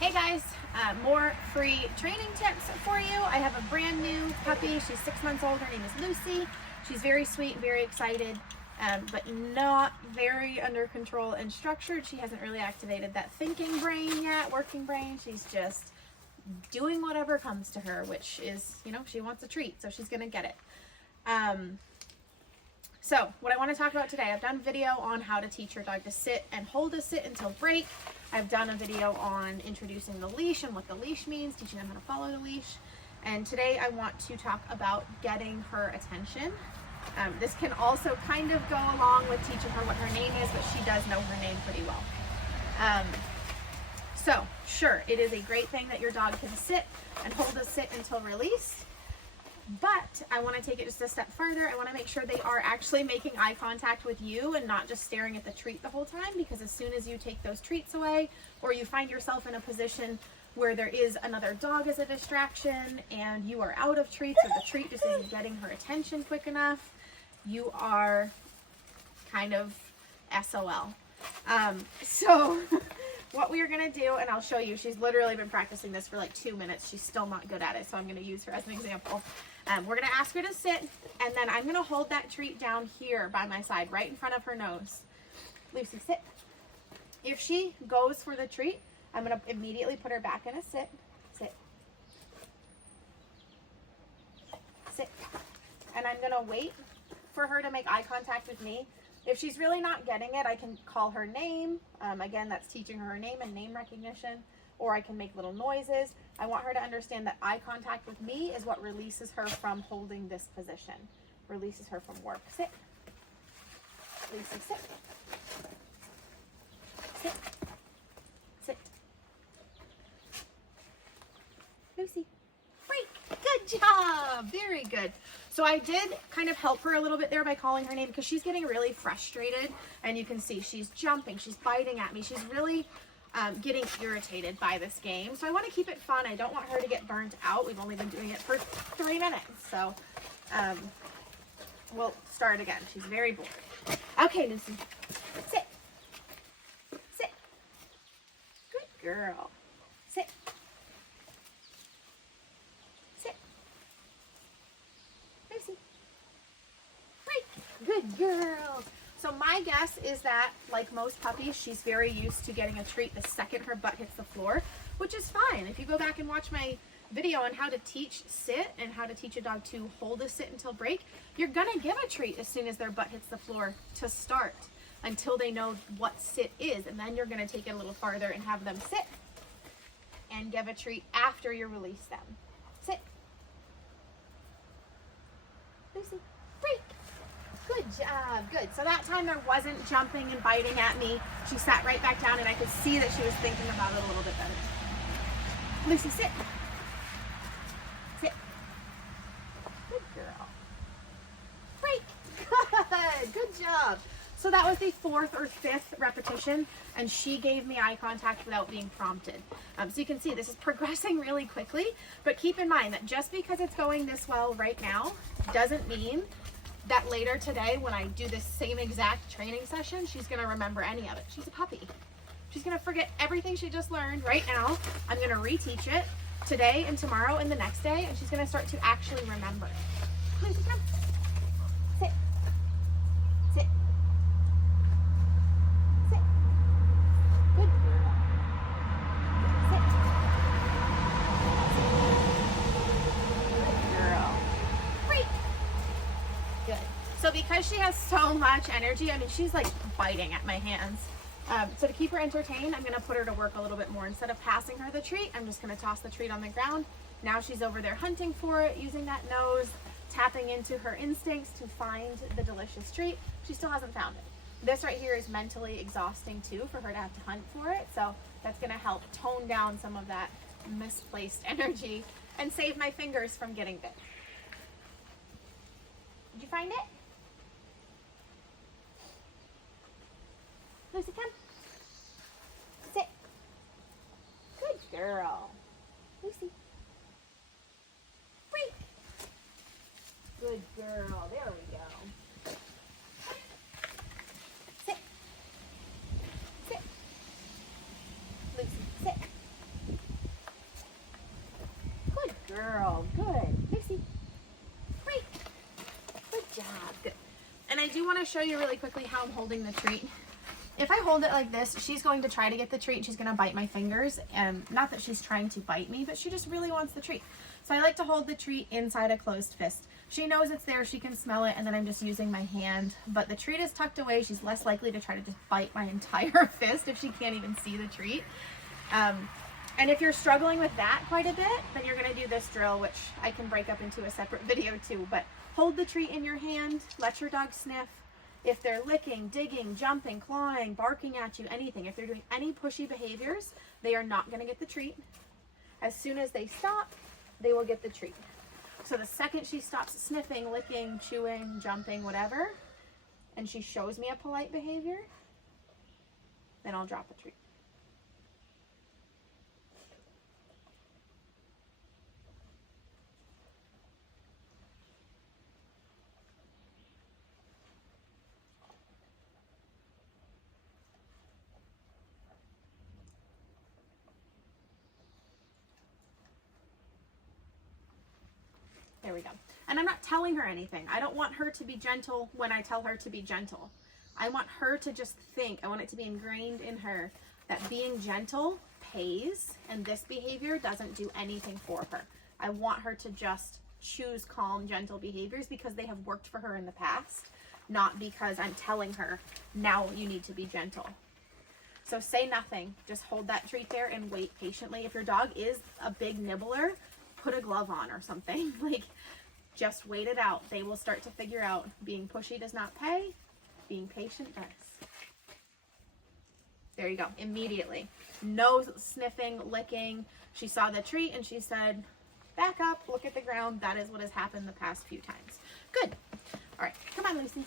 Hey guys, more free training tips for you. I have a brand new puppy. She's 6 months old. Her name is Lucy. She's very sweet, very excited, but not very under control and structured. She hasn't really activated that thinking brain yet, working brain. She's just doing whatever comes to her, which is, she wants a treat, so she's gonna get it. So what I want to talk about today, I've done a video on how to teach your dog to sit and hold a sit until break. I've done a video on introducing the leash and what the leash means, teaching them how to follow the leash. And today I want to talk about getting her attention. This can also kind of go along with teaching her what her name is, but she does know her name pretty well. So sure, it is a great thing that your dog can sit and hold a sit until release. But I want to take it just a step further. I want to make sure they are actually making eye contact with you and not just staring at the treat the whole time, because as soon as you take those treats away, or you find yourself in a position where there is another dog as a distraction and you are out of treats, or the treat just isn't getting her attention quick enough, you are kind of SOL. So what we are going to do, and I'll show you, she's literally been practicing this for like 2 minutes. She's still not good at it, so I'm going to use her as an example. We're going to ask her to sit, and then I'm going to hold that treat down here by my side, right in front of her nose. Lucy, sit. If she goes for the treat, I'm going to immediately put her back in a sit. Sit. Sit. And I'm going to wait for her to make eye contact with me. If she's really not getting it, I can call her name. Again, that's teaching her name and name recognition. Or I can make little noises. I want her to understand that eye contact with me is what releases her from holding this position. Releases her from work. Sit. Lucy, sit. Sit. Sit. Lucy, break. Good job. Very good. So I did kind of help her a little bit there by calling her name, because she's getting really frustrated, and you can see she's jumping, she's biting at me, she's really getting irritated by this game. So I want to keep it fun. I don't want her to get burnt out. We've only been doing it for 3 minutes, so we'll start again. She's very bored. Okay, Lucy, sit. Sit. Good girl. Sit. Sit. Lucy. Break. Good girl. So my guess is that, like most puppies, she's very used to getting a treat the second her butt hits the floor, which is fine. If you go back and watch my video on how to teach sit and how to teach a dog to hold a sit until break, you're gonna give a treat as soon as their butt hits the floor to start, until they know what sit is, and then you're gonna take it a little farther and have them sit and give a treat after you release them. Sit. Lucy, break. Good job, good. So that time there wasn't jumping and biting at me. She sat right back down, and I could see that she was thinking about it a little bit better. Lucy, sit. Sit. Good girl. Break. Good, good job. So that was the 4th or 5th repetition, and she gave me eye contact without being prompted. So you can see this is progressing really quickly, but keep in mind that just because it's going this well right now doesn't mean that later today, when I do this same exact training session, she's going to remember any of it. She's a puppy. She's going to forget everything she just learned right now. I'm going to reteach it today and tomorrow and the next day, and she's going to start to actually remember. Lucy, come. Sit. Sit. Sit. Good girl. Sit. Good girl. Break. Good. So because she has so much energy, I mean, she's like biting at my hands. So to keep her entertained, I'm going to put her to work a little bit more. Instead of passing her the treat, I'm just going to toss the treat on the ground. Now she's over there hunting for it, using that nose, tapping into her instincts to find the delicious treat. She still hasn't found it. This right here is mentally exhausting too, for her to have to hunt for it. So that's going to help tone down some of that misplaced energy and save my fingers from getting bit. Did you find it? Lucy, come. Sit. Good girl. Lucy. Break. Good girl. There we go. Sit. Sit. Lucy, sit. girl. Good. Lucy. Great. Good job. Good. And I do want to show you really quickly how I'm holding the treat. If I hold it like this, she's going to try to get the treat. She's going to bite my fingers. And not that she's trying to bite me, but she just really wants the treat. So I like to hold the treat inside a closed fist. She knows it's there. She can smell it. And then I'm just using my hand. But the treat is tucked away. She's less likely to try to just bite my entire fist if she can't even see the treat. And if you're struggling with that quite a bit, then you're going to do this drill, which I can break up into a separate video too. But hold the treat in your hand. Let your dog sniff. If they're licking, digging, jumping, clawing, barking at you, anything, if they're doing any pushy behaviors, they are not going to get the treat. As soon as they stop, they will get the treat. So the second she stops sniffing, licking, chewing, jumping, whatever, and she shows me a polite behavior, then I'll drop the treat. There we go. And I'm not telling her anything. I don't want her to be gentle when I tell her to be gentle. I want her to just think, I want it to be ingrained in her that being gentle pays and this behavior doesn't do anything for her. I want her to just choose calm, gentle behaviors because they have worked for her in the past, not because I'm telling her, now you need to be gentle. So say nothing. Just hold that treat there and wait patiently. If your dog is a big nibbler, put a glove on or something. Like, just wait it out. They will start to figure out being pushy does not pay, being patient does. There you go. Immediately. No sniffing, licking. She saw the treat and she said, back up, look at the ground. That is what has happened the past few times. Good. All right. Come on, Lucy.